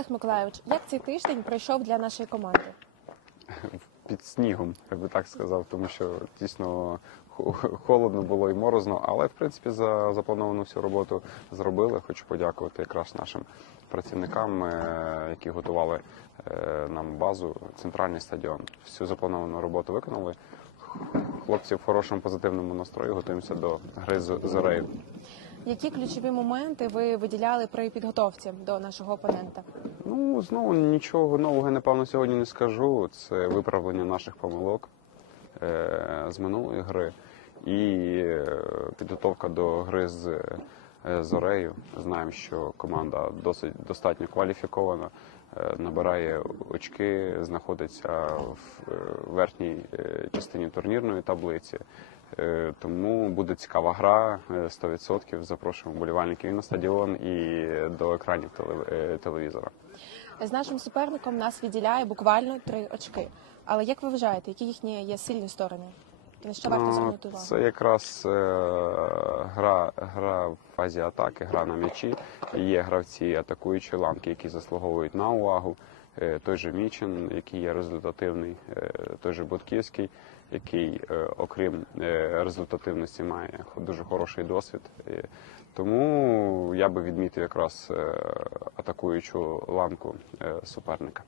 Олег Миколайович, як цей тиждень пройшов для нашої команди? під снігом, я би так сказав, тому що дійсно холодно було і морозно, але в принципі за заплановану всю роботу зробили. Хочу подякувати якраз нашим працівникам, е, які готували е, нам базу, центральний стадіон. Всю заплановану роботу виконали. Хлопці в хорошому позитивному настрої готуємося до гри з Зорею. Які ключові моменти ви виділяли при підготовці до нашого опонента? Ну, знову нічого нового, напевно, сьогодні не скажу. Це виправлення наших помилок е, з минулої гри і е, підготовка до гри з Зорею. Знаємо, що команда досить достатньо кваліфікована, е, набирає очки, знаходиться в е, верхній е, частині турнірної таблиці. Е, Тому буде цікава гра е, 100%. Запрошуємо вболівальників і на стадіон, і до екранів е, телевізора. З нашим суперником нас відділяє буквально три очки. Але як ви вважаєте, які їхні є сильні сторони? На що варто Ну, звернути увагу? Це якраз е, гра, гра в фазі атаки, гра на м'ячі. Є гравці атакуючі ланки, які заслуговують на увагу. Е, Той же Мічин, який є результативний, е, той же Ботківський, який, е, окрім результативності, має дуже хороший досвід. Тому я би відмітив якраз атакуючу ланку суперника.